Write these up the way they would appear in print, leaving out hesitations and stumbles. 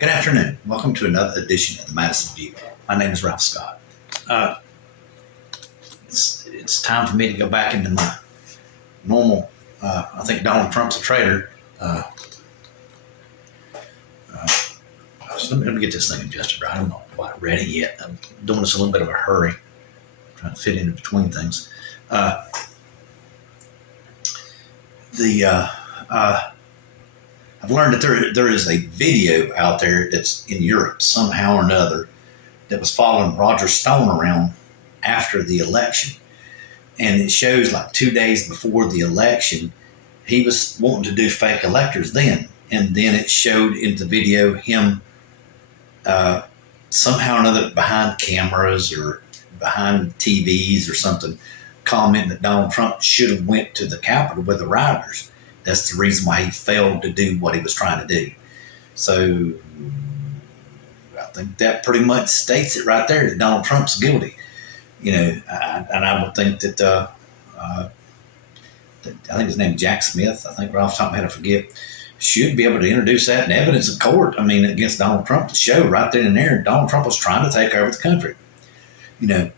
Good afternoon. Welcome to another edition of the Madison View. My name is Ralph Scott. It's time for me to go back into my normal. I think Donald Trump's a traitor. Let me get this thing adjusted right. I'm not quite ready yet. I'm doing this a little bit of a hurry, trying to fit in between things. I've learned that there is a video out there that's in Europe somehow or another that was following Roger Stone around after the election. And it shows like 2 days before the election, he was wanting to do fake electors then. And then it showed in the video him somehow or another behind cameras or behind TVs or something, commenting that Donald Trump should have went to the Capitol with the rioters. That's the reason why he failed to do what he was trying to do. So I think that pretty much states it right there that Donald Trump's guilty. You know, and I would think that I think his name is Jack Smith. I think right off the top of my head, I forget. Should be able to introduce that in evidence in court. I mean, against Donald Trump to show right then and there Donald Trump was trying to take over the country. You know,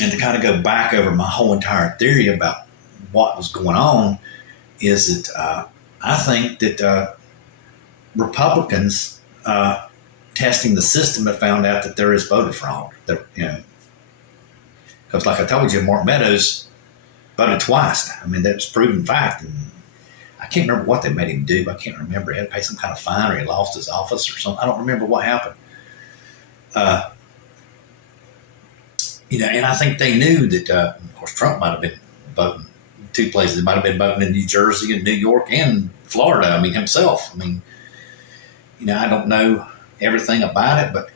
and to kind of go back over my whole entire theory about what was going on is that I think that Republicans testing the system have found out that there is voter fraud. That, you know, because like I told you, Mark Meadows voted twice. I mean, that's proven fact. And I can't remember what they made him do. I can't remember. He had to pay some kind of fine or he lost his office or something. I don't remember what happened. You know, and I think they knew that, of course, Trump might have been voting two places. He might have been voting in New Jersey and New York and Florida. I mean, himself. I mean, you know, I don't know everything about it, but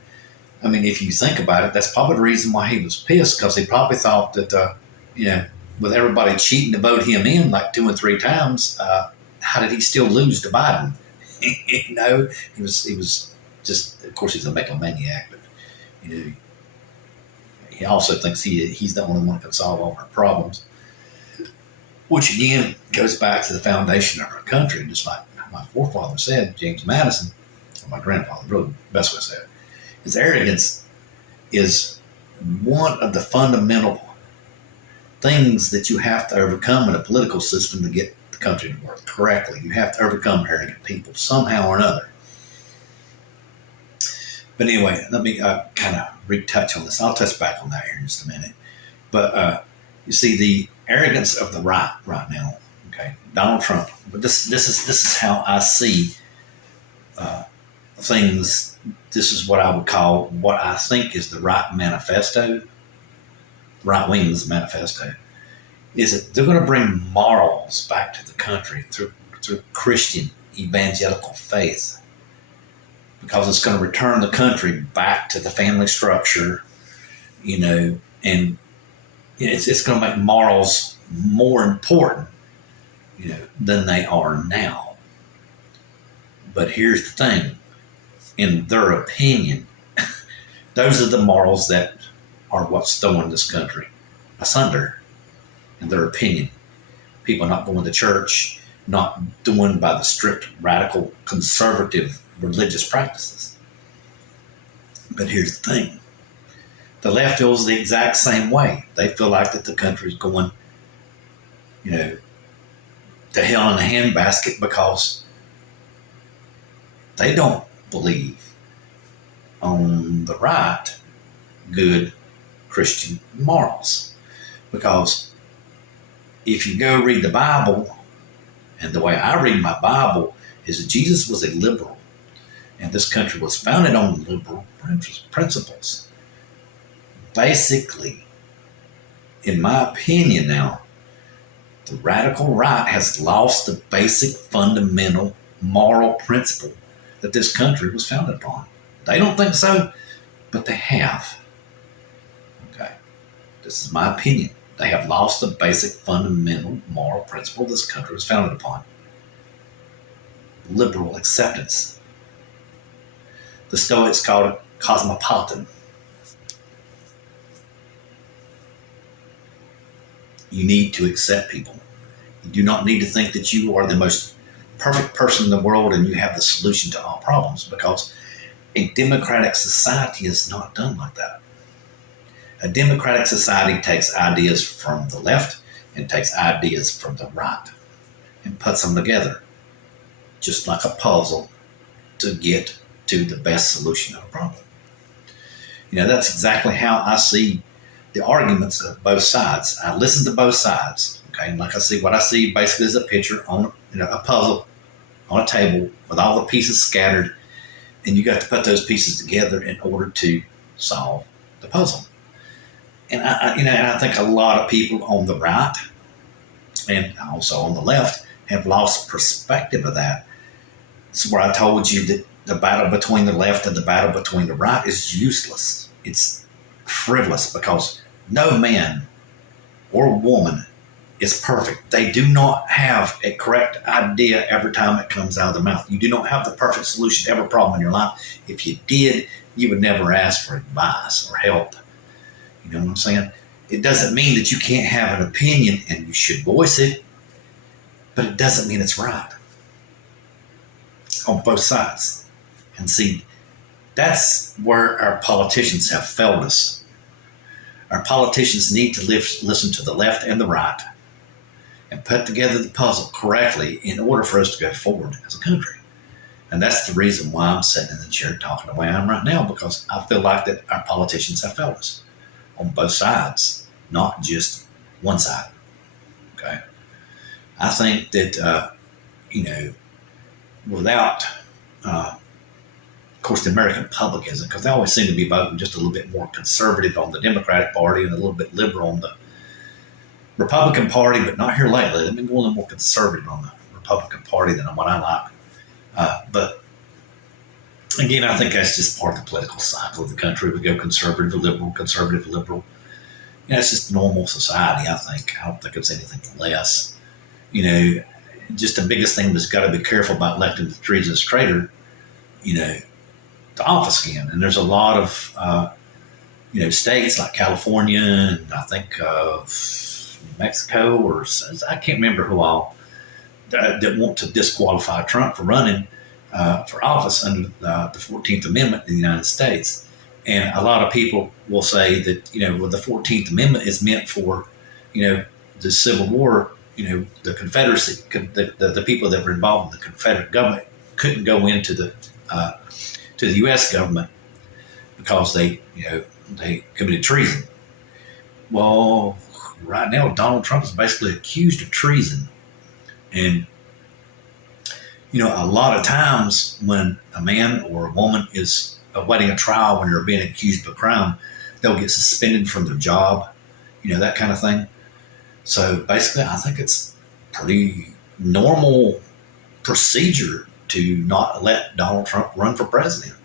I mean, if you think about it, that's probably the reason why he was pissed, because he probably thought that, you know, with everybody cheating to vote him in like 2 and 3 times, how did he still lose to Biden? You know, he was just, of course, he's a megalomaniac, but, you know, he also thinks he's the only one who can solve all our problems, which again goes back to the foundation of our country. Just like my forefather said, James Madison, or my grandfather, really the best way to say it, his arrogance is one of the fundamental things that you have to overcome in a political system to get the country to work correctly. You have to overcome arrogant people somehow or another. But anyway, let me kind of retouch on this. I'll touch back on that here in just a minute. But you see the arrogance of the right now. Okay, Donald Trump. But this is how I see things. This is what I would call what I think is the right manifesto, right wing's manifesto. Is that they're going to bring morals back to the country through Christian evangelical faith, because it's going to return the country back to the family structure, you know, and it's going to make morals more important, you know, than they are now. But here's the thing, in their opinion, those are the morals that are what's throwing this country asunder, in their opinion. People not going to church, not doing by the strict, radical, conservative religious practices. But here's the thing. The left feels the exact same way. They feel like that the country's going, you know, to hell in a handbasket, because they don't believe on the right, good Christian morals. Because if you go read the Bible, and the way I read my Bible is that Jesus was a liberal, and this country was founded on liberal principles. Basically, in my opinion now, the radical right has lost the basic fundamental moral principle that this country was founded upon. They don't think so, but they have. Okay, this is my opinion. They have lost the basic fundamental moral principle this country was founded upon. Liberal acceptance. The Stoics called it cosmopolitan. You need to accept people. You do not need to think that you are the most perfect person in the world and you have the solution to all problems, because a democratic society is not done like that. A democratic society takes ideas from the left and takes ideas from the right and puts them together, just like a puzzle, to get to the best solution of a problem. That's exactly how I see the arguments of both sides. I listen to both sides. Okay, and like I see, what I see basically is a picture on a puzzle on a table with all the pieces scattered, and you got to put those pieces together in order to solve the puzzle. And I think a lot of people on the right and also on the left have lost perspective of that. It's where I told you that the battle between the left and the battle between the right is useless. It's frivolous, because no man or woman is perfect. They do not have a correct idea every time it comes out of their mouth. You do not have the perfect solution to every problem in your life. If you did, you would never ask for advice or help. You know what I'm saying? It doesn't mean that you can't have an opinion, and you should voice it, but it doesn't mean it's right on both sides. And see, that's where our politicians have failed us. Our politicians need to listen to the left and the right and put together the puzzle correctly in order for us to go forward as a country. And that's the reason why I'm sitting in the chair talking the way I am right now, because I feel like that our politicians have failed us on both sides, not just one side. Okay. I think that, without, of course, the American public isn't, because they always seem to be voting just a little bit more conservative on the Democratic Party and a little bit liberal on the Republican Party, but not here lately. They've been going a little more conservative on the Republican Party than on what I like. But again, I think that's just part of the political cycle of the country. We go conservative to liberal, conservative to liberal. It's just normal society, I think. I don't think it's anything less. Just the biggest thing that's got to be careful about electing the treasonous traitor, to office again. And there's a lot of, states like California and I think Mexico, or I can't remember who all, that want to disqualify Trump for running for office under the 14th Amendment in the United States. And a lot of people will say that, the 14th Amendment is meant for, the Civil War, the Confederacy, the people that were involved in the Confederate government couldn't go into the to the U.S. government because they committed treason. Well, right now, Donald Trump is basically accused of treason. And, a lot of times when a man or a woman is awaiting a trial, when they're being accused of a crime, they'll get suspended from their job, that kind of thing. So basically, I think it's pretty normal procedure to not let Donald Trump run for president.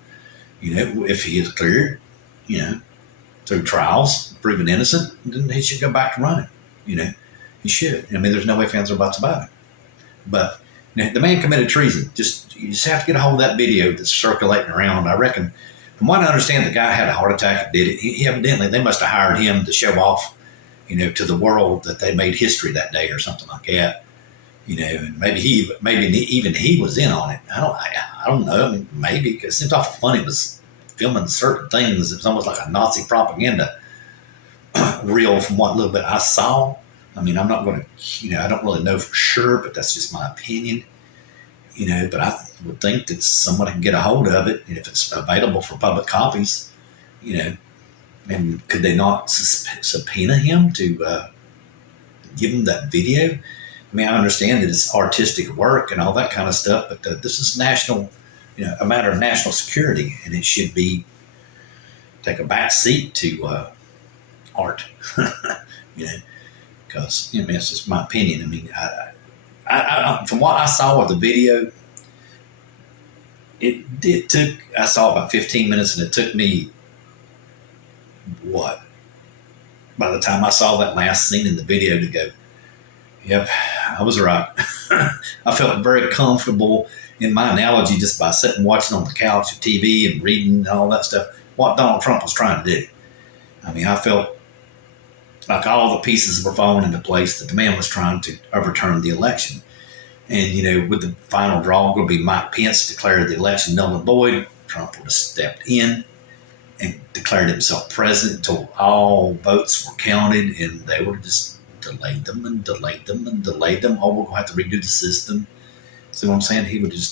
If he is cleared, through trials, proven innocent, then he should go back to running. He should. There's no ifs, ands, or buts about it. But the man committed treason. You just have to get a hold of that video that's circulating around. I reckon, from what I understand, the guy had a heart attack and did it. He evidently, they must have hired him to show off, to the world that they made history that day or something like that. And maybe even he was in on it. I don't know. Maybe, because it seems awful funny. It was filming certain things. It was almost like a Nazi propaganda reel from what little bit I saw. I'm not going to, I don't really know for sure, but that's just my opinion. But I would think that someone can get a hold of it, and if it's available for public copies, and could they not subpoena him to give him that video? I understand that it's artistic work and all that kind of stuff, but this is national, a matter of national security, and it should be take a back seat to art, because it's just my opinion. I from what I saw of the video, I saw about 15 minutes, and it took me by the time I saw that last scene in the video to go, yep, I was right. I felt very comfortable in my analogy just by sitting watching on the couch of TV and reading and all that stuff, what Donald Trump was trying to do. I felt like all the pieces were falling into place, that the man was trying to overturn the election. And, with the final draw going to be Mike Pence declared the election null and void, Trump would have stepped in and declared himself president until all votes were counted, and they would have just delayed them and delayed them and delayed them. Oh, we're going to have to redo the system. See what I'm saying? He would have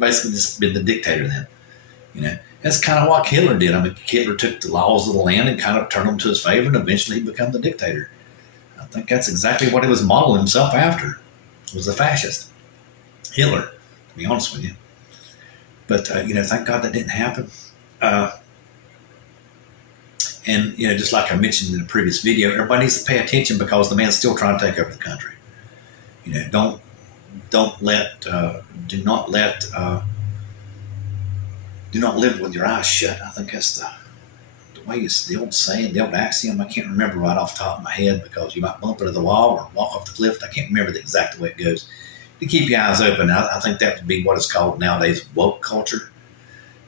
basically just been the dictator then. That's kind of what Hitler did. I mean, Hitler took the laws of the land and kind of turned them to his favor, and eventually he became the dictator. I think that's exactly what he was modeling himself after, was a fascist. Hitler, to be honest with you. But, thank God that didn't happen. And, just like I mentioned in the previous video, everybody needs to pay attention because the man's still trying to take over the country. Do not live with your eyes shut. I think that's the way it's the old saying, the old axiom. I can't remember right off the top of my head because you might bump into the wall or walk off the cliff. I can't remember the exact way it goes. To keep your eyes open, I think that would be what it's called nowadays, woke culture.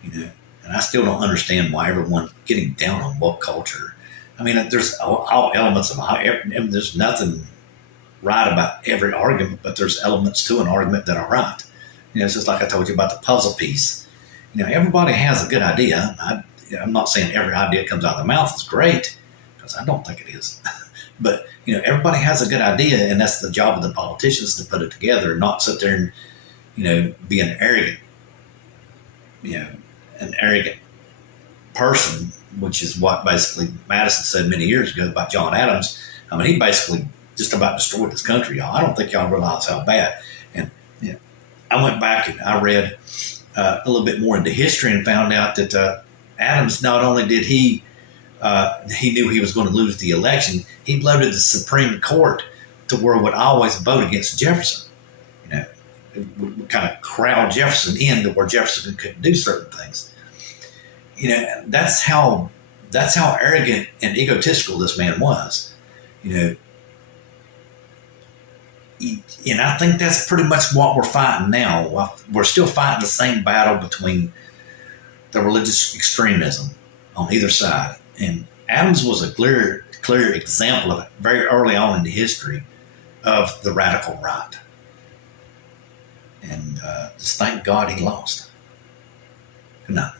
And I still don't understand why everyone's getting down on woke culture. I mean, there's all elements of it. There's nothing right about every argument, but there's elements to an argument that are right. It's just like I told you about the puzzle piece. Everybody has a good idea. I'm not saying every idea that comes out of their mouth is great, because I don't think it is. But, everybody has a good idea, and that's the job of the politicians to put it together and not sit there and, be an arrogant person, which is what basically Madison said many years ago about John Adams. I mean, he basically just about destroyed this country, y'all. I don't think y'all realize how bad. And I went back and I read a little bit more into history and found out that Adams, not only did he knew he was going to lose the election, he bloated the Supreme Court to where it would always vote against Jefferson. It would kind of crowd Jefferson in to where Jefferson couldn't do certain things. That's how arrogant and egotistical this man was. And I think that's pretty much what we're fighting now. We're still fighting the same battle between the religious extremism on either side. And Adams was a clear example of it very early on in the history of the radical right. And just thank God he lost. Good night.